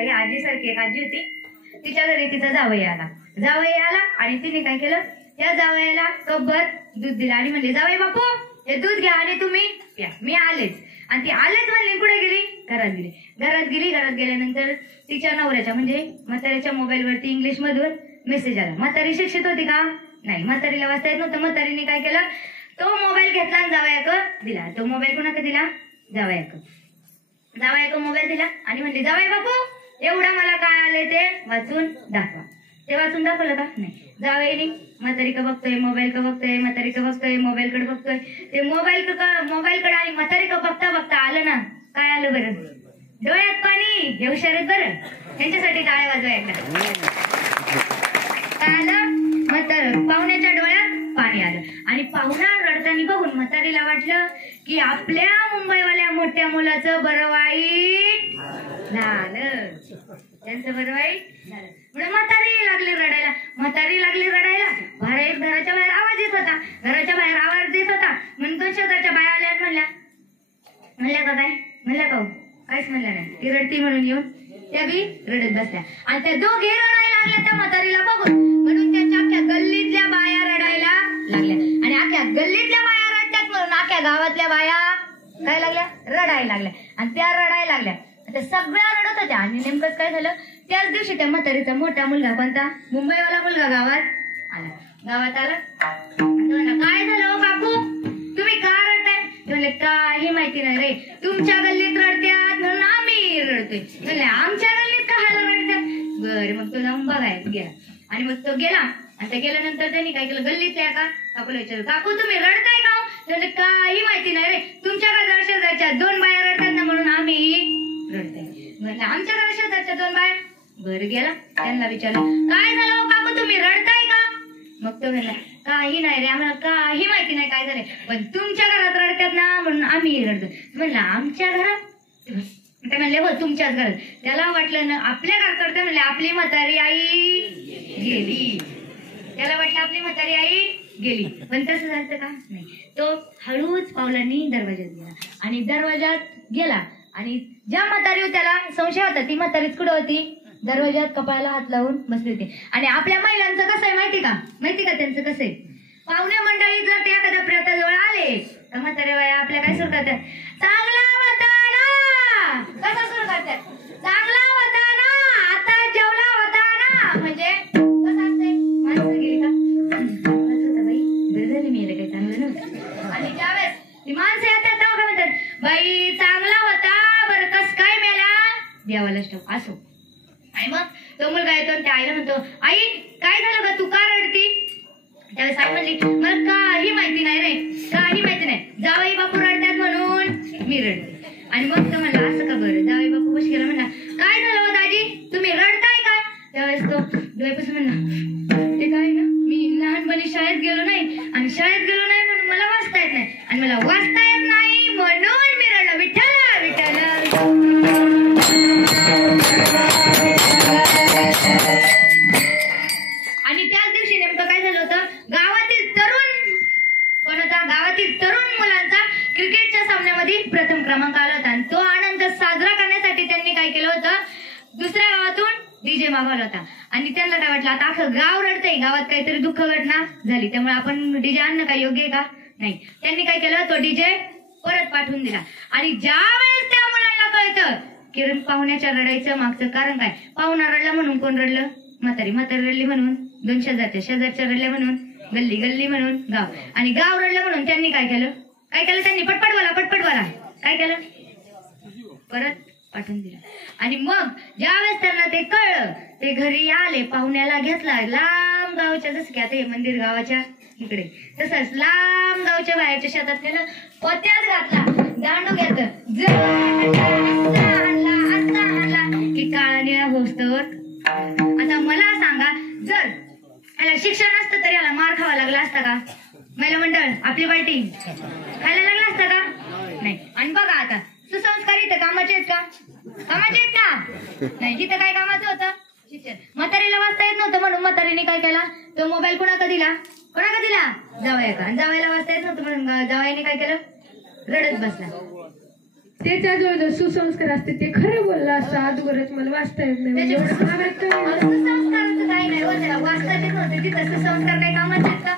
ही आजीसारखी एक आजी होती, तिच्या घरी तिचा जावई आला आणि तिने काय केलं, त्या जावयाला कपभर दूध दिलं आणि म्हणले, जावई बापू हे दूध घ्या आणि तुम्ही प्या, मी आलेच. आणि ती आलेच म्हणली, कुठे गेली, घरात गेली. घरात गेल्यानंतर तिच्या नवऱ्याच्या म्हणजे म्हाताऱ्याच्या मोबाईलवरती इंग्लिश मधून मेसेज आला. म्हातारी शिक्षित होती का? नाही, म्हातारीला वाचता येत नव्हतं. म्हातारीने काय केलं, तो मोबाईल घेतला आणि जावयाक दिला. तो मोबाईल कुणाक दिला? जावयाक मोबाईल दिला आणि म्हणले, जावई बापू एवढा मला काय आलंय ते वाचून दाखवा. ते वाचून दाखवलं का? नाही. जावयाने म्हातारी का बघतोय, मोबाईल का बघतोय, म्हातारी का बघतोय, मोबाईल कडे बघतोय. ते मोबाईल कडे आणि म्हातारी का बघता आलं ना, काय आलं बरं? डोळ्यात पाणी. हे हुशार आहेत बरं, त्यांच्यासाठी टाळ्या वाजवायच्या. काय आलं? पाहुण्याच्या डोळ्यात पाणी आलं आणि पाहुणा रडताना बघून म्हातारीला वाटलं की आपल्या मुंबईवाल्या मोठ्या मुलाचं बरं वाईट झालं, त्यांचं बरं वाईट झालं. म्हणून म्हातारी लागली रडायला. घराच्या बाहेर आवाज येत होता. म्हणून तो शेजारच्या बाया आल्या म्हणल्या का काय? म्हणल्या का काहीच म्हणल्या नाही. ती रडती म्हणून येऊन त्या बी रडत बसल्या आणि त्या दोघे रडायला लागल्या त्या म्हातारीला बघून. म्हणून त्यांच्या अख्ख्या गल्लीतल्या बाया रडायला लागल्या आणि अख्ख्या गल्लीतल्या बाया रडतात म्हणून अख्ख्या गावातल्या बाया काय लागल्या? रडायला लागल्या. आणि त्या रडायला लागल्या, त्या सगळ्या रडत होत्या. आणि नेमकंच काय झालं, त्याच दिवशी त्या म्हातारीचा मोठा मुलगा, कोणता मुंबईवाला मुलगा, गावात आला. काय झालं काकू, तुम्ही का रडताय? म्हणले, काही माहिती नाही रे, तुमच्या गल्लीत रडत्यात म्हणून आम्ही रडतोय. म्हणले, आमच्या गल्लीत का रडतात? बरं, मग तो जाऊन बघायला गेला. आणि मग तो गेला. आता गेल्यानंतर त्यांनी काय केलं, गल्लीतल्या का काकूला विचारलं, काकू तुम्ही रडताय का? म्हणजे काही माहिती नाही रे, तुमच्या घरा शेजारच्या 2 बाया रडतात ना म्हणून आम्ही रडतोय. म्हणलं, आमच्या घरा शेजारच्या 2 बाया? बरं, गेला त्यांना विचारलं, काय झालं काकू तुम्ही रडताय का? मग तो म्हणला, काही नाही रे, आम्हाला काही माहिती नाही काय झालंय, पण तुमच्या घरात रडतात ना म्हणून आम्ही रडतोय. म्हणलं, आमच्या घरात? ते म्हणले, हो तुमच्याच घरात. त्याला वाटलं ना आपल्या घरात रडते. म्हणले, आपली म्हातारी आई गेली. त्याला वाटलं आपली म्हातारी आई गेली, पण तसं झालं का? नाही. तो हळूच पावलांनी दरवाज्यात गेला आणि दरवाज्यात गेला आणि ज्या म्हातारी त्याला संशय होता ती म्हातारीच कुठं होती? दरवाज्यात कपाळाला हात लावून बसली होती. आणि आपल्या महिलांचं कसं आहे माहिती का त्यांचं कसं आहे? पाहुणे मंडळी जर ते एखाद्या प्रथाजवळ आले तर म्हातारे बाया आपल्या काय सुरू करतात? चांगला होता ना. कसं सुरू करतात? चांगला होता ना, आता जेवला होता ना. म्हणजे कसं असतंय, माणसं गेली का बाई बरं झाली मी काही चांगलं नव्हतं. आणि ज्यावेळेस ती माणसं येतात तेव्हा काय म्हणतात, बाई चांगला होता बरं, कस काय मेला देवालाच ठाऊक असो. आणि मग तो मुलगा येतो आणि त्या आईला म्हणतो, आई काय झालं का, तू का रडती? त्यावेळेस आई म्हणली, मला काही माहिती नाही रे, काही माहिती नाही, जावई बापू रडतात म्हणून मी रडते. आणि मग तो म्हणला, असं का बरं? जावई बापू कशी गेला? म्हणला, काय झालं हो दाजी, तुम्ही रडताय काय? त्यावेळेस तो डोळ्यापासून म्हणला, ते काय ना, मी लहानपणी शाळेत गेलो नाही आणि शाळेत गेलो नाही म्हणून मला वाचता येत नाही आणि मला वाचता येत नाही म्हणून मी रडलो. विठ्ठल आणि त्याच दिवशी नेमकं काय झालं होतं, गावातील तरुण मुलांचा क्रिकेटच्या सामन्यामध्ये प्रथम क्रमांक आला होता. आणि तो आनंद साजरा करण्यासाठी त्यांनी काय केलं होतं, दुसऱ्या गावातून डीजे मागवला होता. आणि त्यांना काय वाटलं, आता अख्खं गाव रडतंय, गावात काहीतरी दुःख घटना झाली, त्यामुळे आपण डीजे आणणं काय योग्य आहे का? नाही. त्यांनी काय केलं, तो डीजे परत पाठवून दिला. आणि ज्या वेळेस त्या मुलांना कळतं की पाहुण्याच्या रडायचं मागचं कारण काय, पाहुणा रडला म्हणून कोण रडलं? म्हातारी रडली म्हणून 2 शेजारच्या रडल्या म्हणून गल्ली म्हणून गाव, आणि गाव रडलं म्हणून त्यांनी काय केलं त्यांनी पटपट बोला काय केलं, परत पाठवून दिला. आणि मग ज्यावेळेस त्यांना ते कळलं ते घरी आले, पाहुण्याला घेतला लांब गावच्या, जसं की आता हे मंदिर गावाच्या इकडे, तसंच लांब गावच्या बाहेरच्या शेतात नेलं, पत्त्यात घातला, दांडू घेतलं, आणला की काळा निळा होस्तवर. आता मला सांगा, जर याला शिक्षण असतं तर याला मार खावा लागला असता का? महिला मंडळ आपली पार्टी खायला लागला असता का? नाही. आणि बघा आता सुसंस्कार इथं कामाचे आहेत का? नाही. इथं काय कामाचं होतं? शिक्षण. म्हातारीला वाचता येत नव्हतं म्हणून म्हातारीने काय केला, तो मोबाईल कोणाका दिला? जावयाका. आणि जावयाला वाचता येत नव्हतं म्हणून जावयाने काय केलं, रडत बसला. त्याच्याजवळ सुसंस्कार असते ते खरं बोलला असं अगोदरच मला वाचता येत नाही. सुसंस्काराचं काही नाही हो, त्याला वाचताच नव्हतं तिथं सुसंस्कार काही कामाचे आहेत का?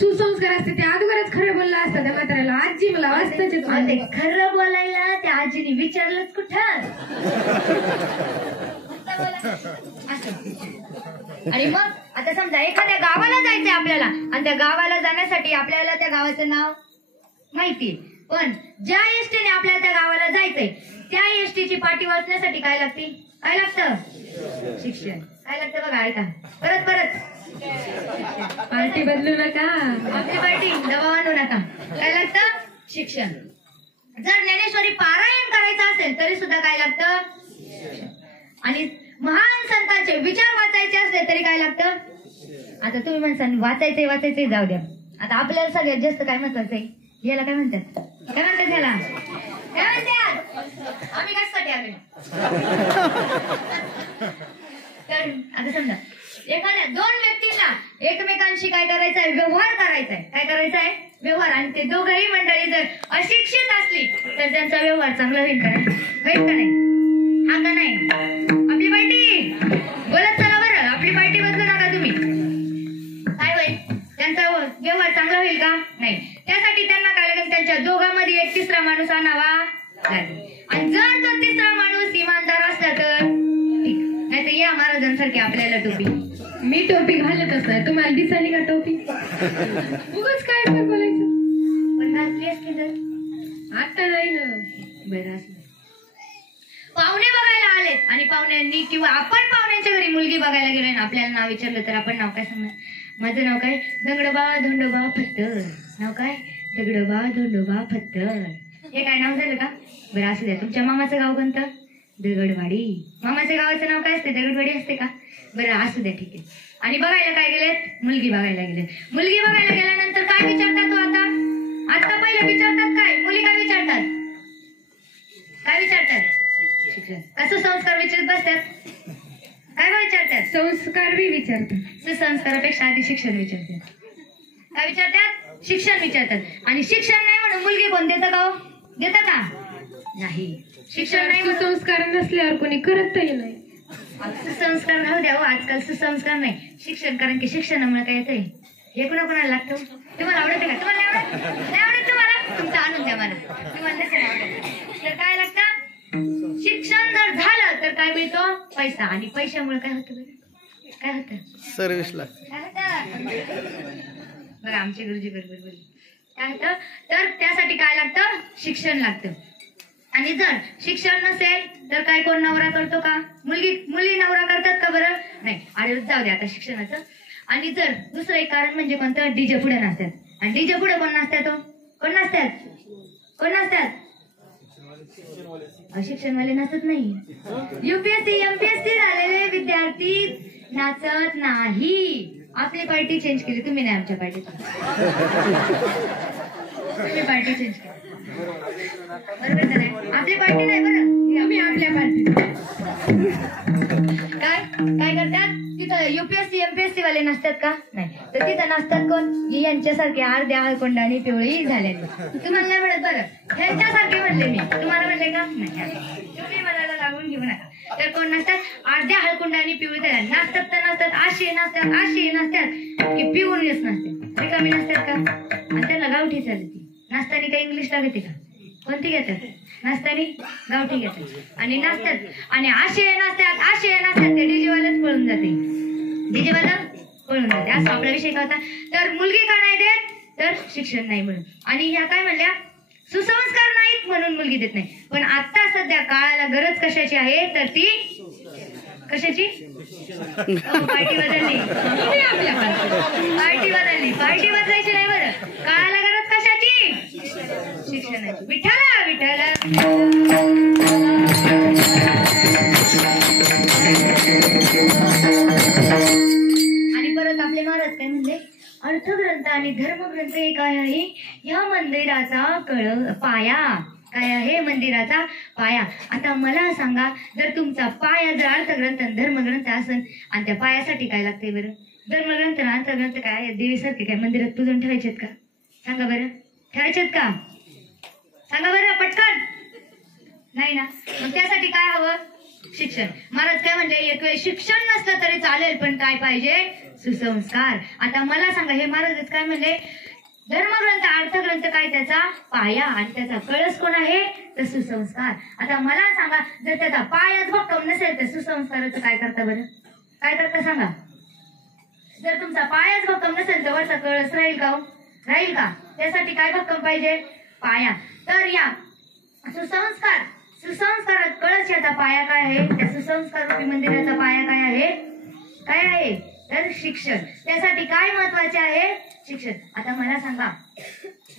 सुसंस्कार असते ते अगोदरच खरं बोललं असतं त्या म्हाताऱ्याला. आजी मला वाचताच येत ते खरं बोलायला त्या आजीने विचारलंच कुठं. आणि मग आता समजा एखाद्या गावाला जायचंय आपल्याला आणि त्या गावाला जाण्यासाठी आपल्याला त्या गावाचं नाव माहिती, पण ज्या एसटीने आपल्याला त्या गावाला जायचंय त्या एसटीची पाटी वाचण्यासाठी काय लागते? काय लागतं? शिक्षण. काय लागतं बघा, ऐका परत परत. पार्टी बदलू नका, आपली पार्टी दबाव आणू नका. काय लागतं? शिक्षण. जर ज्ञानेश्वरी पारायण करायचं असेल तरी सुद्धा काय लागतं? आणि महान संतांचे विचार वाचायचे असले तरी काय लागतं? आता तुम्ही म्हणसान वाचायचंय जाऊ द्या. आता आपल्याला सगळ्यात जास्त काय महत्वाचं आहे? याला काय म्हणतात? काय म्हणतात याला? काय म्हणतात? आम्ही कशासाठी आलोय? तर आता समजा एखाद्या दोन व्यक्तींना एकमेकांशी काय करायचंय? व्यवहार करायचाय. काय करायचंय? व्यवहार. आणि ते दोघंही मंडळी जर अशिक्षित असली तर त्यांचा व्यवहार चांगला होईल का नाही? हा का नाही? आपली पार्टी बोलत चला बरं. आपली पार्टी बदलू नका तुम्ही. काय होईल? त्यांचा व्यवहार चांगला होईल का नाही? त्यासाठी त्यांना काय लागेल? त्यांच्या दोघांमध्ये एक तिसरा माणूस आणावा लागेल. आणि जर तो तिसरा माणूस इमानदार असला तर ठीक, नाही तर या महाराजांसारखी आपल्याला टोपी. मी टोपी घालतच नाही. तुम्हाला दिसाली का टोपी? उगाच काय बोलायचं. पण घातली असते तर आता नाही ना. बरं असं. पाहुणे बघायला आलेत आणि पाहुण्यांनी किंवा आपण पाहुण्यांच्या घरी मुलगी बघायला गेलोय आणि आपल्याला नाव विचारलं तर आपण नाव काय सांगणार? माझं नाव काय? दगडोबा धोंडोबा फत्तर. नाव काय? दगडोबा धोंडोबा फत्तर. हे काय नाव झालं का? बरं असू द्या. तुमच्या मामाचं गाव कोणतं? दगडवाडी. मामाच्या गावाचं नाव काय असते? दगडवाडी असते का? बरं असू द्या, ठीक आहे. आणि बघायला काय गेलेत? मुलगी बघायला गेलेत. मुलगी बघायला गेल्यानंतर काय विचारतात तो आता पहिले विचारतात काय? मुली काय विचारतात? काय विचारतात? शिक्षण. कसं संस्कार विचारत बसतात? काय विचारतात? संस्कार बी विचारतात. सुसंस्कारापेक्षा आधी शिक्षण विचारतात. काय विचारतात? शिक्षण विचारतात. आणि शिक्षण नाही म्हणून मुलगी कोण देतं का? देतं का? नाही. शिक्षण नाही. सुसंस्कार नसल्यावर कोणी करतही नाही. सुसंस्कार राहू द्या हो, आजकाल सुसंस्कार नाही, शिक्षण. कारण की शिक्षणामुळे काय येतंय? हे कोणाला लागतं? तुम्हाला आवडतं का? तुम्हाला नाही आवडत तुम्हाला? तुमचं आणून द्या मला. तुम्हाला नसेल आवडत तर काय लागतं? शिक्षण जर झालं तर काय मिळतो? पैसा. आणि पैशामुळे काय होतं? काय होतं? सर्व्हिस लागते. काय होतं? बघा आमचे गुरुजी बरोबर बोलले. काय होतं? तर त्यासाठी काय लागतं? शिक्षण लागतं. आणि जर शिक्षण नसेल तर काय कोण नवरा करतो का? मुली नवरा करतात का? बरं नाही. अरे जाऊ द्या आता शिक्षणाचं. आणि जर दुसरं एक कारण म्हणजे कोणतं? डीजे पुढे नाचतात. आणि डीजे पुढे कोण नाचतात? कोण नाचतात? कोण नाचतात? शिक्षणवाले नाचत नाही. UPSC MPSC झालेले विद्यार्थी नाचत नाही. आपली पार्टी चेंज केली. तुम्ही नाही आमच्या पार्टीत. तुम्ही पार्टी चेंज केली बरोबर का नाही? आपली पार्टी नाही बरं. आम्ही आपल्या पार्टीत. काय काय करतात तिथं? UPSC MPSC वाले नसतात का? नाही. तर तिथं नसतात कोण? यांच्यासारखे अर्ध्या हळकुंड आणि पिवळी झालेली. तुम्हाला नाही म्हणत बरं. ह्यांच्यासारखे म्हणले मी. तुम्हाला म्हणले का? नाही. तुम्ही मनाला लागून घेऊ नका. तर कोण नसतात? अर्ध्या हळकुंड आणि पिवळी झाल्या. नाचतात तर नसतात. अशी नसतात की पिवळीच नसते. रिकामी नसतात का? आणि त्याला गावठी चालते. नाचतानी काही इंग्लिश लागते का? कोणती घेतात? नाचतानी गावठी घेतात. आणि नाचतात आणि असे नसतात ते डीजेवालाच पळून जाते. डीजेवाला पळून जाते. असं आपला विषय का होता? तर मुलगी का नाही देत? तर शिक्षण नाही म्हणून. आणि ह्या काय म्हणल्या? सुसंस्कार नाहीत म्हणून मुलगी देत नाही. पण आता सध्या काळाला गरज कशाची आहे? तर ती कशाची? पार्टी बदलली. आपल्या पार्टी बदलायची नाही बरं. काळाला गरज कशाची? शिक्षणाची. विठ्ठला विठ्ठला. आणि परत आपले महाराज काय म्हणले? अर्थग्रंथ आणि धर्मग्रंथ हे काय आहे? या मंदिराचा पाया. काय आहे? मंदिराचा पाया. आता मला सांगा, जर तुमचा पाया जर अर्थग्रंथ आणि धर्मग्रंथ असेल आणि त्या पायासाठी काय लागते बरं? धर्मग्रंथ आणि अर्थग्रंथ काय देवीसारखे काय मंदिरात पूजून ठेवायचेत का? सांगा बरं. ठेवायचेत का? सांगा बरं पटकन. नाही ना. मग त्यासाठी काय हवं? शिक्षण. महाराज काय म्हणले, एक वेळ शिक्षण नसलं तरी चालेल, पण काय पाहिजे, सुसंस्कार. आता मला सांगा, हे महाराजच काय म्हणले, धर्मग्रंथ अर्थग्रंथ काय त्याचा पाया आणि त्याचा कळस कोण आहे, तर सुसंस्कार. आता मला सांगा, जर त्याचा पायाच भक्कम नसेल तर सुसंस्काराचं काय करता बरं, काय करता सांगा. जर तुमचा पायाच भक्कम नसेल तर वरचा कळस राहील का, राहील का. त्यासाठी काय भक्कम पाहिजे, पाया. तर या सुसंस्कारात कळस याचा पाया काय आहे, त्या सुसंस्कार रूपी मंदिराचा पाया काय आहे, काय आहे, तर शिक्षण. त्यासाठी काय महत्वाचे आहे, शिक्षण. आता मला सांगा,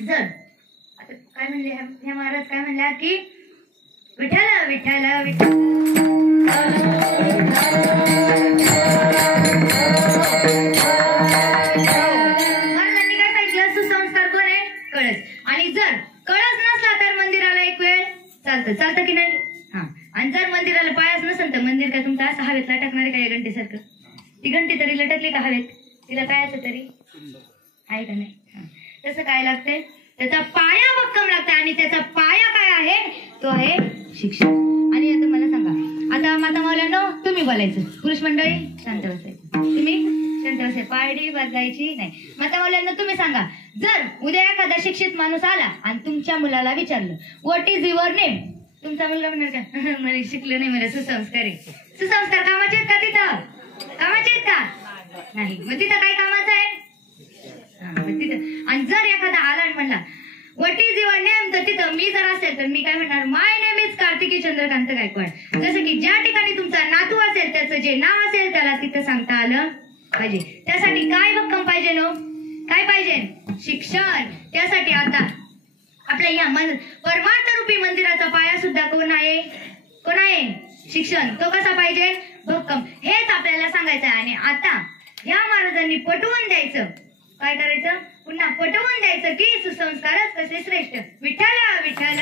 जर आता काय म्हणले हे महाराज, काय म्हणल्या की विठ्ठल विठ्ठल विठ्ठल महाराजांनी काय सांगितलं, सुसंस्कार कोण आहे, कळस. आणि जर कळस नसला तर मंदिराला एक वेळ चालतं की नाही. हा, आणि जर मंदिराला पायाच नसेल तर मंदिर काय तुमचं असं हवेत लटकणार आहे का, या घंटेसारखं. ती घंटी तरी लटकली का हवेत, तिला काय असं तरी आहे का नाही. तसं काय लागतंय, त्याचा पाया भक्कम लागतंय आणि त्याचा पाया काय आहे, तो आहे शिक्षण. आणि आता मला सांगा, आता माता मौल्यांनो तुम्ही बोलायचं, पुरुष मंडळी शांत बसायचं, तुम्ही शांत बसायचं, पायडी बदलायची नाही. माता मौल्यांनो तुम्ही सांगा, जर उद्या एखादा शिक्षित माणूस आला आणि तुमच्या मुलाला विचारलं व्हॉट इज युअर नेम, तुमचा मुलगा म्हणणार का, मला शिकलं नाही, मला सुसंस्कार आहे. सुसंस्कार कामाचे आहेत का, तिथं कामाचे आहेत का, नाही. मग तिथं काय कामाचं आहे, तिथं. आणि जर एखादा आला आणि म्हणला व्हॉट इज युअर नेम, तर तिथं मी जर असेल तर मी काय म्हणणार, माय नेम इज कार्तिकी चंद्रकांत गायकवाड. जसं की ज्या ठिकाणी तुमचा नातू असेल त्याचं जे नाव असेल त्याला तिथं सांगता आलं पाहिजे. त्यासाठी काय भक्कम पाहिजे, नो काय पाहिजे, शिक्षण. त्यासाठी आता आपल्या या परमार्थ रूपी मंदिराचा पाया सुद्धा कोण आहे, कोण आहे, शिक्षण. तो कसा पाहिजे, भक्कम. हेच आपल्याला सांगायचं आहे. आणि आता या महाराजांनी पटवून द्यायचं, काय करायचं, पुन्हा पटवून द्यायचं की सुसंस्कारच कसे श्रेष्ठ. विठ्ठल विठ्ठल